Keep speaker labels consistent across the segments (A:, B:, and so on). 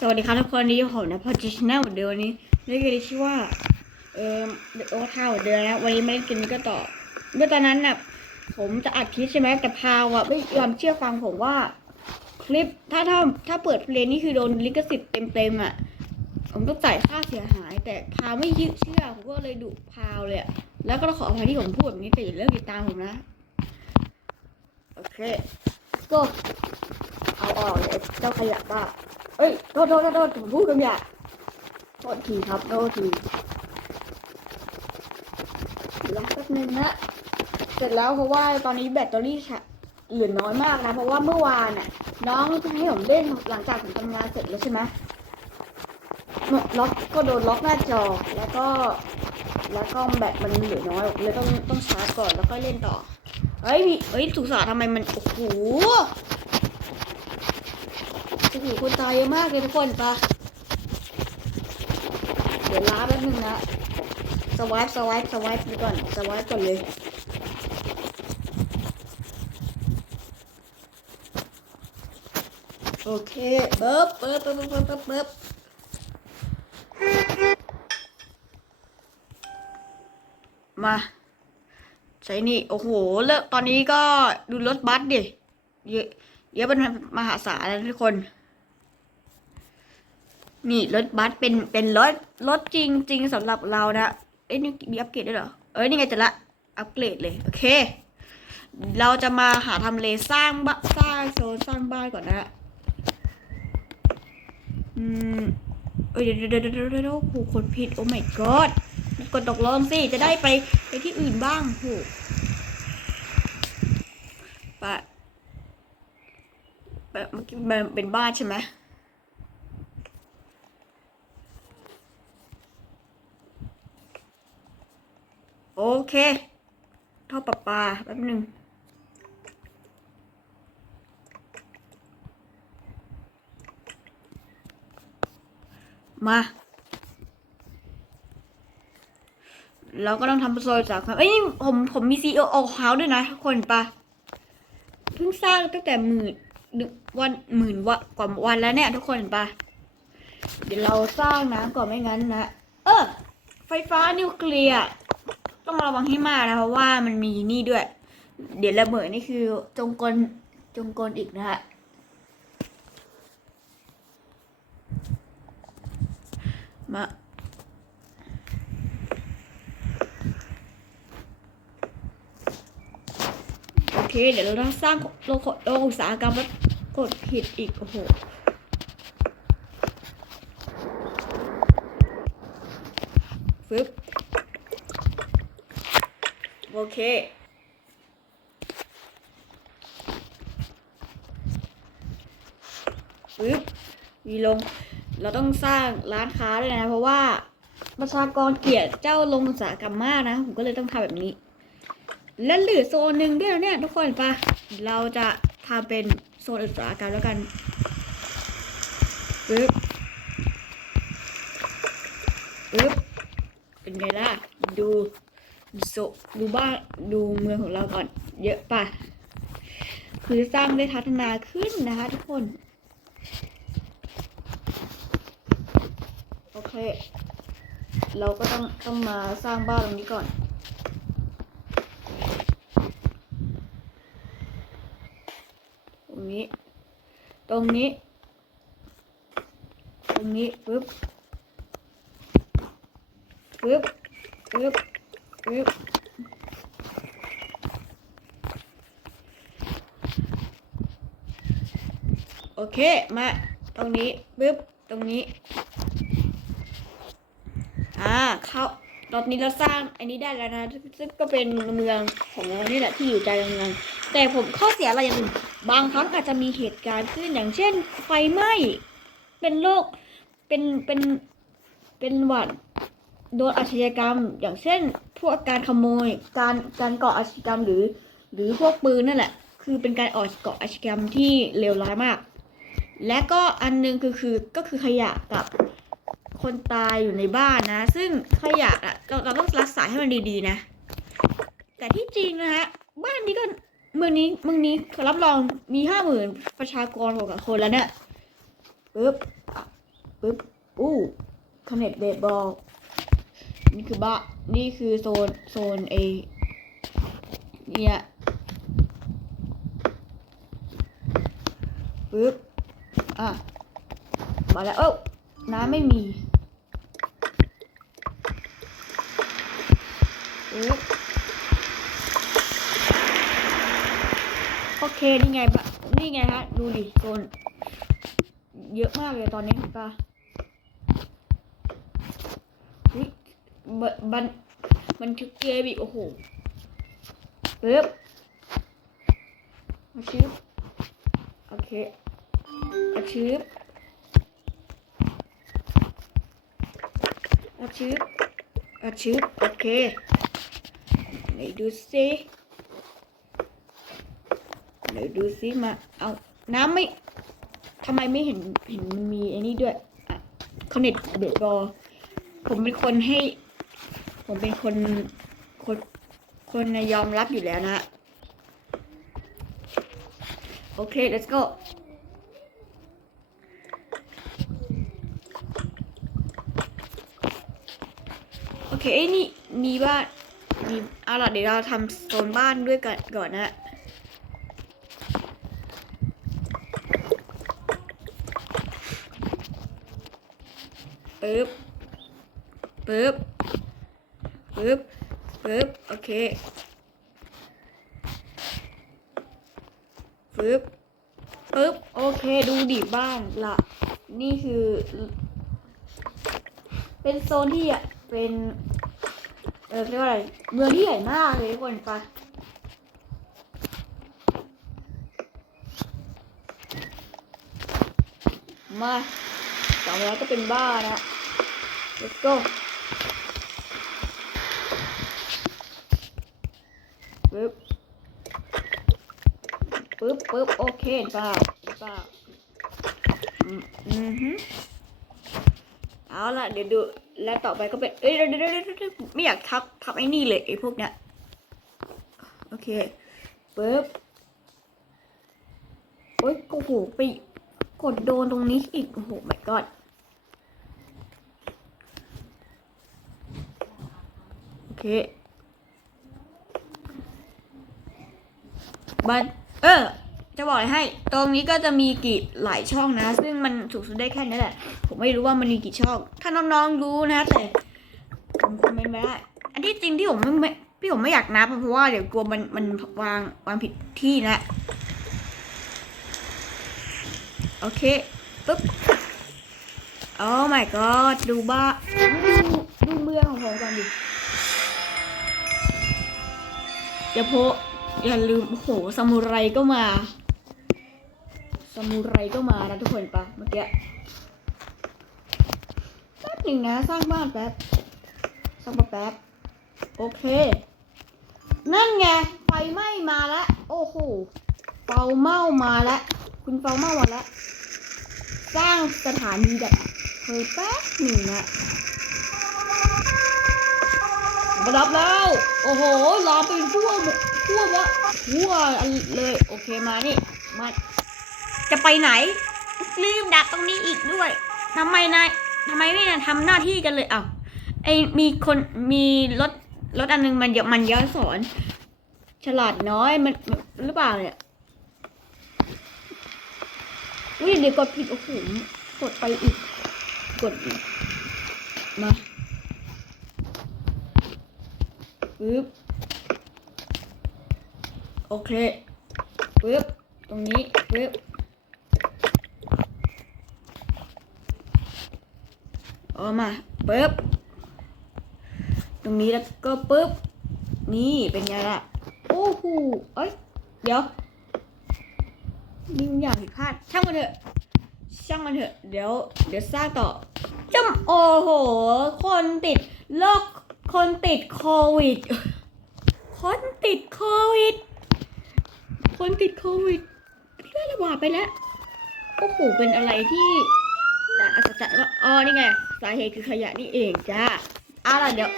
A: สวัสดีครับทุกคนนี่ผมนะพอจิชแนลเดี๋ยววันนี้เรียกกันชื่อว่า เอ่อโอ้ท่าเดือนนะวันนี้ไม่ได้กินก็ต่อเมื่อตอนนั้นน่ะผมจะอัดคลิปใช่ไหมแต่พาวอะไม่ยอมเชื่อฟังผมว่า คลิปถ้าถ้าถ้าเปิดเพลงนี่คือโดนลิขสิทธิ์เต็มๆอะผมต้องจ่ายค่าเสียหาย แต่พาวไม่ยึดเชื่อผมก็เลยดุพาวเลยอะแล้วก็ต้องขออภัยที่ผมพูดแบบนี้แต่อย่าเลิกติดตามผมนะโอเคก็เอาออกเลยเจ้าขยะบ้า เอ้ยโทษโทษโทษโทษผมพูดคำหยาบโทษทีครับโทษทีรอแป๊บนึงนะเสร็จแล้วเพราะว่าตอนนี้แบตเตอรี่เหลือน้อยมากนะ เพราะว่าเมื่อวานน่ะ น้องให้ผมเล่นหลังจากผมทำงานเสร็จแล้วใช่ไหมล็อกก็โดนล็อกหน้าจอแล้วก็ แล้วก็แบตมันเหลือน้อยเลยต้องต้องชาร์จก่อนแล้วก็เล่นต่อเฮ้ยมีเฮ้ยสุสาทำไมมันโอ้โห หคนตายเยอะมากเลยทุกคนปะเดี๋ยวล้าแป๊บนึงนะสวายสวายสวายไปก่อนสวายก่อนเลยโอเคเบิบเบิบเบิบเบิบเบิบเบิบเบิบมาใช่นี่ โอ้โหเลิกตอนนี้ก็ดูรถบัสดิ เยอะเยอะเป็นมหาศาลนะทุกคน นี่รถบัสเป็นเป็นรถรถจริงจริงสำหรับเรานะเอ้ยนี่มีอัปเกรดด้วยเหรอเอ้ยนี่ไงจะละอัปเกรดเลยโอเค เราจะมาหาทำเลสร้างบ้านสร้างโซนสร้างบ้านก่อนนะอืมเอ้ยเดี๋ยวเดี๋ยวเดี๋ยวเดี๋ยวโอ้โหคนผิดโอ้ my god กดตกลงสิจะได้ไปไปที่อื่นบ้างโหปะแบบเมื่อกี้มันเป็นบ้านใช่ไหม โอเคท่อประปาแป๊บหนึ่งมา เราก็ต้องทำโซนจากครับเอ้ยผมผมมีซีโอเฮาด้วยนะทุกคนปะเพิ่งสร้างตั้งแต่หมื่นวันหมื่นวันกว่าวันแล้วเนี่ยทุกคนเห็นปะเดี๋ยวเราสร้างน้ำก่อนไม่งั้นนะ เออ ไฟฟ้านิวเคลียร์ ต้องระวังให้มากนะเพราะว่ามันมีนี่ด้วย เดี๋ยวระเบิดนี่คือจงกลจงกลอีกนะฮะมาโอเค เดี๋ยวเราต้องสร้างโรงโรงอุตสาหกรรมแล้วกดผิดอีก โอ้โห ฟึบโอ เคฟึบมีลง เราต้องสร้างร้านค้าด้วยนะ เพราะว่าประชากรเกลียดเจ้าลงอุตสาหกรรมมากนะ ผมก็เลยต้องทำแบบนี้ และเหลือโซนหนึ่งด้วยนะเนี่ยทุกคนปะเราจะทำเป็นโซนอุตสาหกรรมแล้วกันปึ๊บปึ๊บเป็นไงล่ะ ดู ดูบ้านดูเมืองของเราก่อนเยอะป่ะ คือสร้างได้พัฒนาขึ้นนะคะทุกคน โอเค เราก็ต้องต้องมาสร้างบ้านตรงนี้ก่อนตรงนี้ ตรงนี้ ตรงนี้ปึ๊บปึ๊บปึ๊บ โอเค มา ตรงนี้ปึ๊บ ตรงนี้ อ่า เข้าตอนนี้เราสร้างอันนี้ได้แล้วนะ ซึ่งก็เป็นเมืองของเรานี่แหละที่อยู่ใจกลางเมืองแต่ผมข้อเสียอะไรอย่างอื่นบางครั้งอาจจะมีเหตุการณ์ขึ้นอย่างเช่น ไฟไหม้ เป็นโรค เป็น เป็น เป็นหวัด โดนอาชญากรรม อย่างเช่น พวกการขโมย การการก่ออาชญากรรมหรือ หรือพวกปืนนั่นแหละ คือเป็นการออกก่ออาชญากรรมที่เลวร้ายมาก และก็อันหนึงคือคือก็คือขยะกับคนตายอยู่ในบ้านนะ ซึ่งขยะอะเราเราต้องรักษาให้มันดีๆนะ แต่ที่จริงนะฮะบ้านนี้ก็เมืองนี้เมืองนี้รับรองมีห้าหมื่นประชากรกว่าคนแล้วเนี่ยปึ๊บปึ๊บอู้คอนเนตเบสบอล นี่คือบ้านี่คือโซนโซนเอเนี่ยปึ๊บอะมาแล้วเอ้าน้ำไม่มีปึ๊บโอเค นี่ไงบะนี่ไงฮะ ดูดิโซนเยอะมากเลยตอนนี้เห็นปะอุ๊ย บบันมันทึกเกมอีกโอ้โหปึ๊บมาชืบโอเคอาชืบอาชืบอาชืบโอเคไหนดูสิไหนดูสิมาเอาน้ำไม่ทำไมไม่เห็นเห็นมันมีไอ้นี่ด้วยอะคอนเนตเบดบอผมเป็นคนให้ ผมเป็นคนคนคนยอมรับอยู่แล้วนะโอเค let's go โอเคนี่มีบ้านมีเอาล่ะเดี๋ยวเราทำโซนบ้านด้วยกันก่อนนะปึ๊บปึ๊บ ปึ๊บปึ๊บโอเคปึ๊บปึ๊บโอเคดูดิบ้านละ นี่คือ เป็นโซนที่อะเป็นเออเรียกว่าอะไรเมืองที่ใหญ่มากเลยทุกคนปะมาต่อไปก็เป็นบ้านนะ let's go ปึ๊บ ปึ๊บปึ๊บโอเคเปล่าเปล่าอืมอือฮึเอาล่ะเดี๋ยวดูแล้วต่อไปก็เป็นเอ้ยเดี๋ยวเดี๋ยวเดี๋ยวไม่อยากทับทับไอ้นี่เลยไอ้พวกเนี้ยโอเคปึ๊บโอ๊ยโอ้โหไปกดโดนตรงนี้อีกโอ้โห my god โอเคบัน ออ จะบอกให้ ตรงนี้ก็จะมีกี่หลายช่องนะ ซึ่งมันสูงสุดได้แค่นี้แหละ ผมไม่รู้ว่ามันมีกี่ช่อง ถ้าน้องๆรู้นะ แต่ผมคอมเมนต์มาได้ อันที่จริงที่ผมไม่พี่ผมไม่อยากนับเพราะว่าเดี๋ยวกลัวมันมันวางวางผิดที่นะโอเคปึ๊บโอ้ my god ดูบ้าดูดูเมืองของผมก่อนดิอย่าโพ อย่าลืมโอ้โหซามูไรก็มาซามูไรก็มานะทุกคนปะเมื่อกี้แป๊บหนึ่งนะสร้างบ้านแป๊บสร้างมาแป๊บโอเค นั่นไงไฟไหม้มาแล้วโอ้โหเฟาเมามาแล้วคุณเฟาเมามาแล้วสร้างสถานีแบบเพอแป๊บหนึ่งนะ มารับแล้ว โอ้โหลามไปทั่วหมดทั่ววะทั่วอันเลย โอเคมานี่ มา จะไปไหน ลืมดักตรงนี้อีกด้วยทำไมนายทำไมไม่ทำหน้าที่กันเลย เอ้าไอมีคนมีรถรถอันนึงมันเยอะมันย้อนสอน ฉลาดน้อยมันมันหรือเปล่าเนี่ยอุ้ยเดี๋ยวกดผิดโอ้โหกดไปอีก กดอีกมา ปึ๊บโอเคปึ๊บตรงนี้ปึ๊บเอามาปึ๊บตรงนี้แล้วก็ปึ๊บนี่เป็นไงล่ะโอ้โหเอ้ยเดี๋ยวนี่มันอย่างผิดพลาดช่างมันเถอะช่างมันเถอะเดี๋ยวเดี๋ยวสร้างต่อจำโอ้โห คนติดโรค คนติดโควิด คนติดโควิด คนติดโควิดแพร่ระบาดไปแล้วโอ้โหเป็นอะไรที่น่าอัศจรรย์มาอ๋อนี่ไง สาเหตุคือขยะนี่เองจ้าอะล่ะเดี๋ยว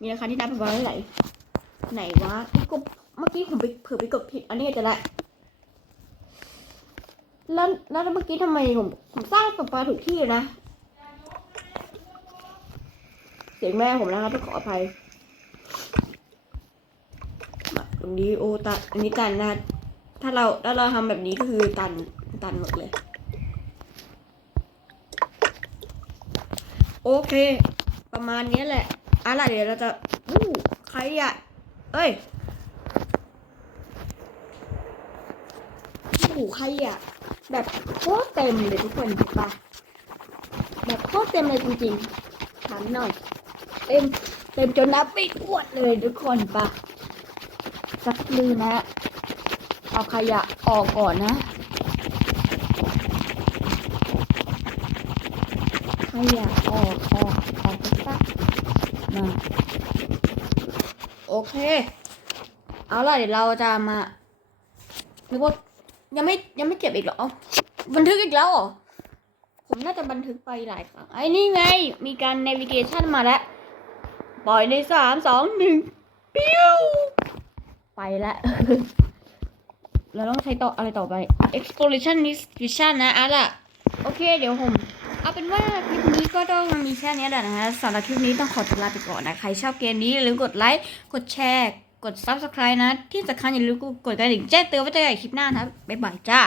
A: มีราคาที่นับไปวางไว้ไหนไหนวะกบเมื่อกี้ผมไปเผื่อไปกดผิด อันนี้จะละแล้วแล้วเมื่อกี้ทำไมผมผมสร้างตกปลาถูกที่นะ สียงแม่ผมนะครับต้องขออภัยตรงนี้โอ้ตันอันนี้ตันนะ ถ้าเราถ้าเราทำแบบนี้ก็คือตันตันหมดเลย โอเค ประมาณนี้แหละอะไรเดี๋ยวเราจะอู้ใครอะเอ้ยโอ้ใครอะแบบโคตรเต็มเลยทุกคนเห็นปะแบบโคตรเต็มเลยจริงๆถามหน่อย ต็ม เต็มจนนับไม่ถ้วนเลยทุกคนปะสักลือนะ เอาขยะออกก่อนนะขยะออกออกออกไปสักมาโอเค เอาล่ะเดี๋ยวเราจะมานึกว่ายังไม่ยังไม่เก็บอีกเหรอบันทึกอีกแล้วเหรอผมน่าจะบันทึกไปหลายครั้งไอ้นี่ไง มีการ navigation มาแล้ว ปล่อยในสามสองหนึ่งปิ้วไปแล้วเราต้องใช้ต่ออะไรต่อไป exploration vision นะอะล่ะ โอเค เดี๋ยวผม เอาเป็นว่าคลิปนี้ก็ต้องมีแค่นี้แหละนะฮะสำหรับคลิปนี้ต้องขอตัวลาไปก่อนนะ ใครชอบเกมนี้อย่าลืมกดไลค์ กดแชร์ กด subscribe นะ ที่สำคัญอย่าลืมกดกระดิ่งแจ้งเตือนว่าจะใหญ่คลิปหน้านะครับบ๊ายบายจ้า